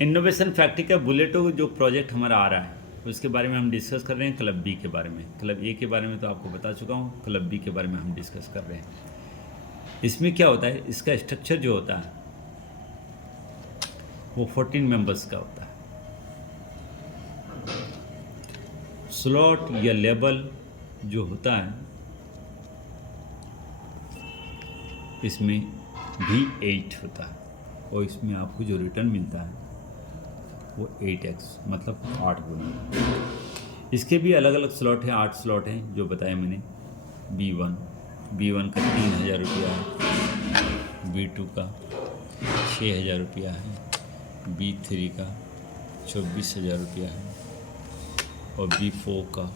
Innovation factory का बुलेटो जो project हमारा आ रहा है उसके बारे में हम डिस्कस कर रहे हैं। क्लब बी के बारे में, क्लब ए के बारे में तो आपको बता चुका हूँ, क्लब बी के बारे में हम डिस्कस कर रहे हैं। इसमें क्या होता है, इसका स्ट्रक्चर जो होता है वो 14 मेंबर्स का होता है। स्लॉट या लेबल जो होता है इसमें भी 8 होता है, और इसमें आपको जो रिटर्न मिलता है वो 8x मतलब 8 गुना। इसके भी अलग अलग स्लॉट हैं, 8 स्लॉट हैं जो बताया मैंने। B1 का 3000 रुपया है, B2 का 6000 रुपया है, B3 का 24,000 रुपया है, और B4 का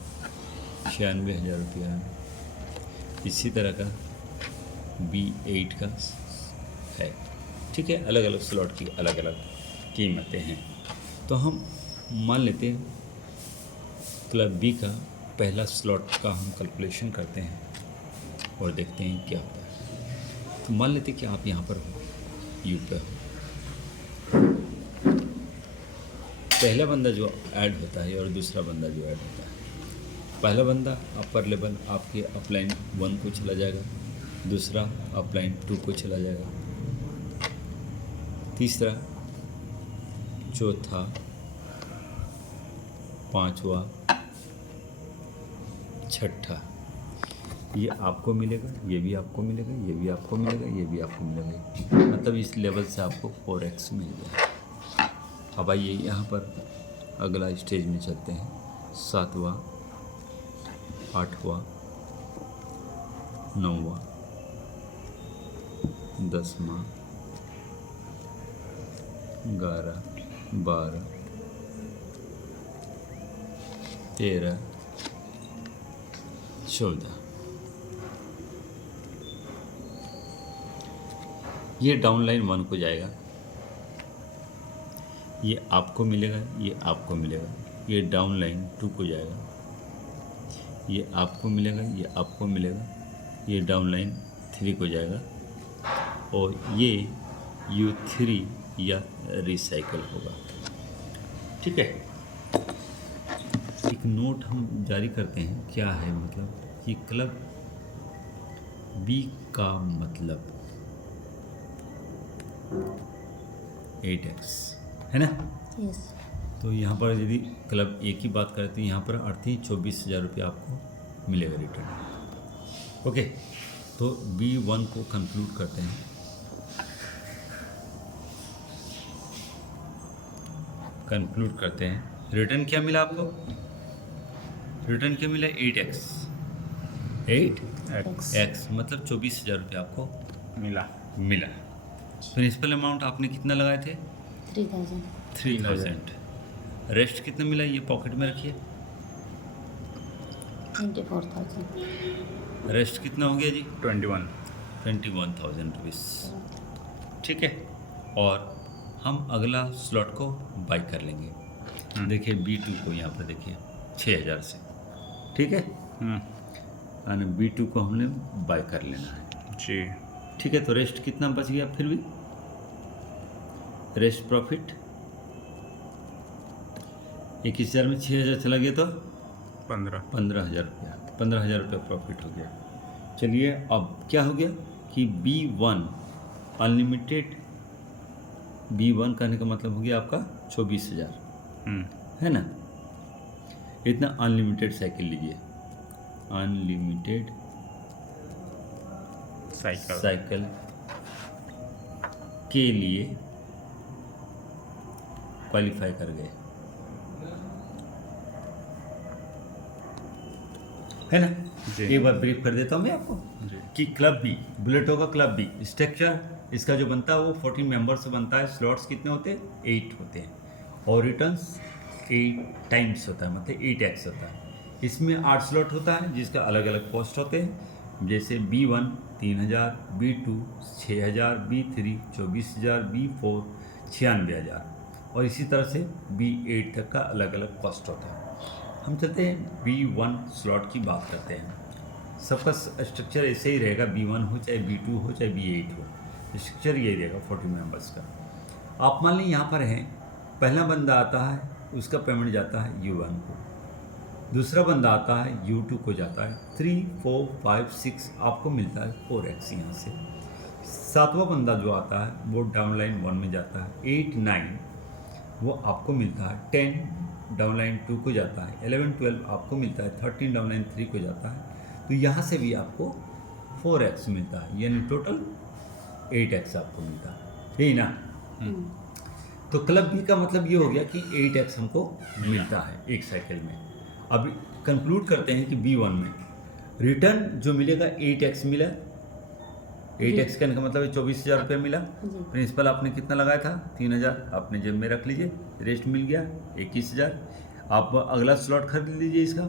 96,000 रुपया है। इसी तरह का B8 का है। ठीक है, अलग अलग स्लॉट की अलग अलग कीमतें हैं। तो हम मान लेते हैं क्लब बी का पहला स्लॉट का हम कैलकुलेशन करते हैं और देखते हैं क्या होता है। तो मान लेते हैं कि आप यहाँ पर हो, यू पे हो। पहला बंदा जो ऐड होता है और दूसरा बंदा जो ऐड होता है, पहला बंदा अपर लेवल आपके अपलाइन 1 को चला जाएगा, दूसरा अपलाइन 2 को चला जाएगा, तीसरा, चौथा, पांचवा, छठा, ये आपको मिलेगा, ये भी आपको मिलेगा, ये भी आपको मिलेगा, ये भी आपको मिलेगा। मतलब इस लेवल से आपको 4x मिल जाएगा। अब आइए यहाँ पर अगला स्टेज में चलते हैं। 7वां, 8वां, 9वां, 10वां, 11, 12, 13, 14। ये डाउन लाइन 1 को जाएगा, ये आपको मिलेगा, ये आपको मिलेगा। ये डाउन लाइन 2 को जाएगा, ये आपको मिलेगा, ये आपको मिलेगा। ये डाउन लाइन 3 को जाएगा, और ये U3 या रिसाइकल होगा। ठीक है, एक नोट हम जारी करते हैं, क्या है मतलब कि क्लब बी का मतलब 8x है ना। यस। तो यहाँ पर यदि क्लब ए की बात करें तो यहाँ पर अर्थ ही 24,000 रुपये आपको मिलेगा रिटर्न। ओके, तो B1 को कंक्लूड करते हैं। कंक्लूड करते हैं, रिटर्न क्या मिला आपको? रिटर्न क्या मिला? 8x। 8x मतलब 24,000 रुपये आपको मिला। प्रिंसिपल अमाउंट आपने कितना लगाए थे? 3,000। रेस्ट कितना मिला ये पॉकेट में रखिए। 24,000। रेस्ट कितना हो गया जी? 21,000 रुपीज़। ठीक है, और हम अगला स्लॉट को बाई कर लेंगे। देखिए B2 को यहाँ पर देखिए 6,000 से, ठीक है, और B2 को हमने बाई कर लेना है जी। ठीक है। तो रेस्ट कितना बच गया? फिर भी रेस्ट प्रॉफिट 21,000 में 6,000 चला गया तो 15,000 रुपया, 15,000 रुपया प्रॉफिट हो गया। चलिए, अब क्या हो गया कि B1 अनलिमिटेड, B1 कहने का मतलब हो गया आपका 24,000 है ना। इतना अनलिमिटेड साइकिल लीजिए, अनलिमिटेड साइकिल के लिए क्वालिफाई कर गए, है ना। एक बार ब्रीफ कर देता हूँ मैं आपको कि क्लब बी, बुलेटो का क्लब बी स्ट्रक्चर इसका जो बनता है वो 14 मेंबर से बनता है। स्लॉट्स कितने होते हैं? 8 होते हैं, और रिटर्न्स 8 टाइम्स होता है, मतलब 8x होता है। इसमें 8 स्लॉट होता है जिसका अलग अलग कॉस्ट होते हैं, जैसे B1 3,000, B2 6,000, B3 24,000, B4 96,000, और इसी तरह से B8 तक का अलग अलग कॉस्ट होता है। हम चलते हैं B1 स्लॉट की बात करते हैं। सबका स्ट्रक्चर ऐसे ही रहेगा, B1 हो चाहे B2 हो चाहे B8 हो, स्ट्रक्चर ये रहेगा 40 मेंबर्स का। आप मान लें यहाँ पर हैं पहला बंदा आता है उसका पेमेंट जाता है U1 को, दूसरा बंदा आता है U2 को जाता है 3, 4, 5, 6 आपको मिलता है 4x यहाँ से। सातवां बंदा जो आता है वो डाउनलाइन 1 में जाता है, 8, 9 वो आपको मिलता है, 10 डाउनलाइन 2 को जाता है, 11, 12 आपको मिलता है, 13 डाउनलाइन 3 को जाता है। तो यहाँ से भी आपको 4x मिलता है, यानी टोटल 8x आपको मिलता है, यही ना। तो क्लब बी का मतलब ये हो गया कि 8x हमको मिलता है एक साइकिल में। अब कंक्लूड करते हैं कि B1 में रिटर्न जो मिलेगा 8x मिला, 8x का मतलब 24,000 रुपये मिला। प्रिंसिपल आपने कितना लगाया था, 3,000 आपने जेब में रख लीजिए, रेस्ट मिल गया 21,000। आप अगला स्लॉट खरीद लीजिए इसका,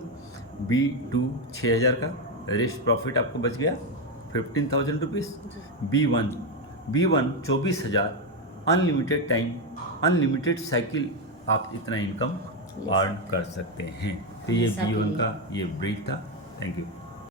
B2 6,000 का, रेस्ट प्रॉफिट आपको बच गया 15,000 rupees. B1 24,000, unlimited time, unlimited cycle, आप इतना इनकम अर्न कर सकते हैं। तो ये B1 का ये ब्रीफ था। Thank you.